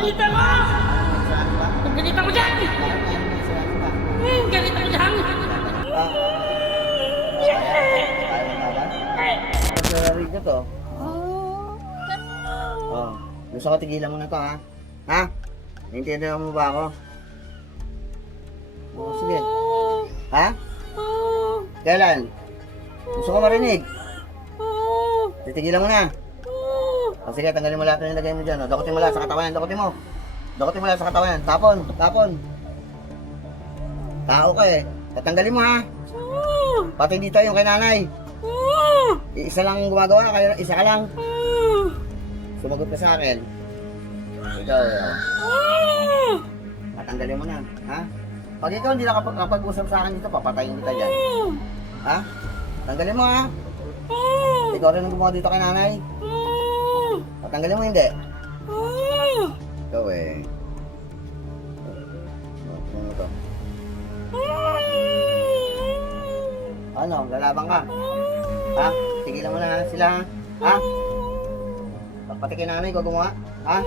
ginawa? Galit ako! May kasalanan ba? Galit ako dyan! Bakit nga? May kasalanan ba? Galit ako dyan! Ah, kaya mo laban? Naglalari ko to. Oh, gusto ko tigilan mo na to, ha? Ha? Naintindihan mo ba ako? Oh, sige. Ha? Kailan? Gusto ko marinig. Titigilan mo na. O sige, tanggalin mo lahat ng nilagay mo dyan. O, dakutin mo lahat sa katawan. Dakutin mo. Dakutin mo lahat sa katawan. Tapon. Tapon. Tao ka eh. Tatanggalin mo ha. Pati dito yung kay nanay. Isa lang gumagawa. Kaya isa ka lang. Sumagot ka sa akin. Ikaw. Tatanggalin mo na. Ha? Pag ikaw hindi nakapag-usap sa akin dito, papatayin kita dyan. Ha? Tanggalin mo ha. Ikaw rin ang gumawa dito kay nanay. Patanggalin mo hindi. Ikaw eh. Ano to? Ano? Lalaban ka? Ha? Tigilan mo na sila ha? Ha? Pati kay nanay ko gumawa? Ha?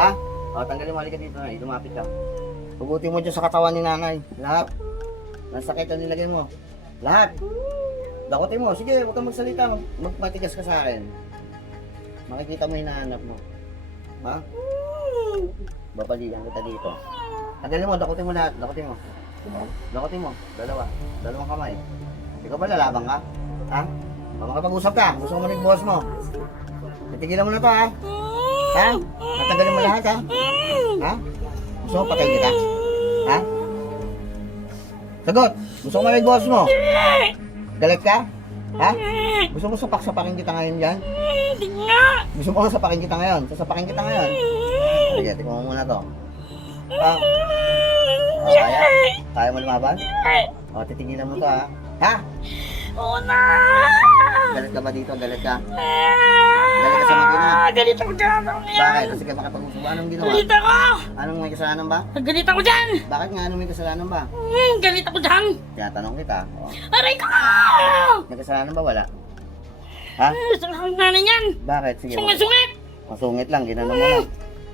Ha? O, tanggalin mo. Halika dito na. Lumapit ka. Hugutin mo dyan sa katawan ni nanay. Lahat. Nasakit ang nilagay mo. Lahat. Dakotin mo. Sige, huwag kang magsalita. Magmatigas ka sa akin. Makikita mo hinahanap mo. Ha? Babalikan kita dito. Tanggalin mo. Dakotin mo lahat. Dakotin mo. Dakotin mo. Dalawang kamay. Ikaw ba lalaban ka? Ha? Makapag-usap ka. Gusto mo manig boss mo. Titigilan mo na to ha? Ha? Natanggalin mo lahat ha? Ha? Gusto mo patayin kita? Ha? Sagot! Gusto mo manig boss mo? Galit ka? Ha? Gusto mo sapak-sapakin kita ngayon dyan? Hindi nga! Gusto mo sapakin kita ngayon? Sasapakin kita ngayon? Sige, tingnan mo muna to. Ha? O, kaya? Kaya mo lumaban? O, titigilan mo to ha? Ha? Oo na! Galit ka ba dito? Galit ka? Galit ka sa makina? Galit ako dyan! Bakit? Kasi ka makapag-usap. Anong ginawa? Galit ako! Anong may kasalanan ba? Galit ako dyan! Bakit nga anong may kasalanan ba? Galit ako dyan! Tinatanong kita. O, Aray ko! may kasalanan ba? Wala. Ha? Saan nanin yan? Bakit? Sige. Sungit-sungit! Masungit lang. Ginano mo lang.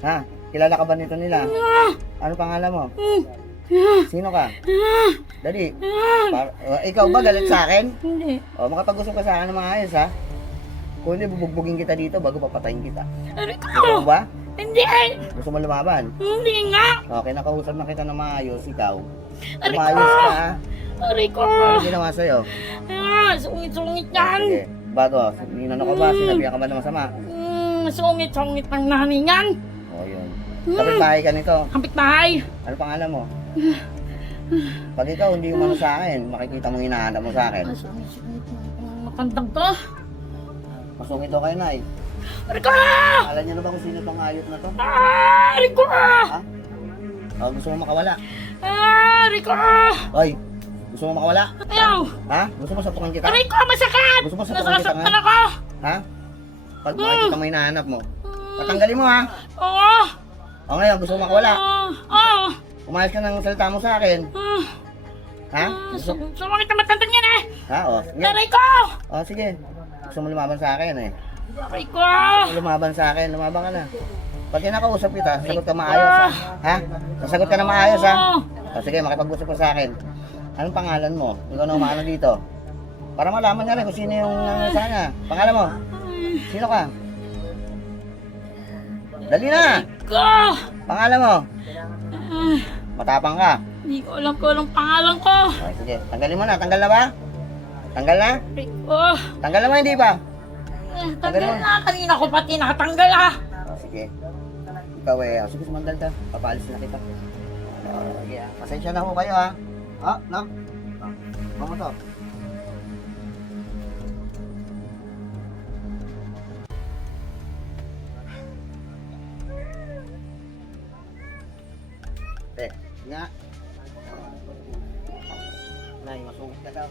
Ha? Kilala ka ba nito nila? Ano pangalan mo? Sino ka? Dali. Ikaw ba galit sa akin? Hindi. O, makapag-usap ka sa akin ng mga ayos ha? Kung hindi, bubugbugin kita dito bago papatayin kita. Aray ko! Gusto mo ba? Hindi! Gusto mo lumaban? Hindi nga! Okay, nakausap na kita ng maayos, ikaw. Aray ko! Umayos ka ha? Aray ko! Ano ginawa sa'yo? Sungit-sungit yan! Sige, bago, ninano ka ba? Sinabihan ka ba ng masama? Sungit-sungit ang naningan! O, yun. Kapit-bahay ka nito. Kapit-bahay! Ano pangalan mo? Pag ikaw hindi umano sa akin, makikita mo hinahanap mo sa akin. Sungit-sungit ang matandang to! Masungit daw kayo, Nay. Aray ko! Alam niyo na ba kung sino tong hayop na to? Aray ko! Ha? O, gusto mo makawala? Aray ko! Oy, gusto mo makawala? Ayaw! Ha? Gusto mo sapukan kita? Aray ko! Masakit! Gusto mo sapukan kita Nasasaktan ngayon? ako! Ha? Pag makikita mo hinahanap mo, tatanggalin mo ha? Oo! O ngayon, gusto mo makawala? Oo! Umayos ka ng salita mo sa akin. Ha? Gusto? Sumangit na matandang yan eh! Ha? O, sige. Aray ko! O, sige. Gusto mo lumaban sa akin eh. Aray ko! Lumaban sa akin, lumaban ka na. Pag kinakausap kita, sasagot ka maayos ha? Ha? Sasagot ka na maayos ha? O sige, makipag-usap ka sa akin. Anong pangalan mo? Ikaw na umano dito. Para malaman niya rin kung sino yung sana. Pangalan mo? Sino ka? Dali na! Ko! Pangalan mo? Matapang ka. Hindi ko alam kung anong pangalan ko. Okay, sige. Tanggalin mo na. Tanggal na ba? Tanggal na? Aray ko! Tanggal na ba? Hindi pa? Tanggal na. Kanina ko pati nakatanggal ah. O, sige. Ikaw eh. Sige, sumandal ka. Papaalis na kita. Sige ah. Pasensya na ho kayo ha. Ah, no? Ano to? Nga. Nay, masungit ka daw.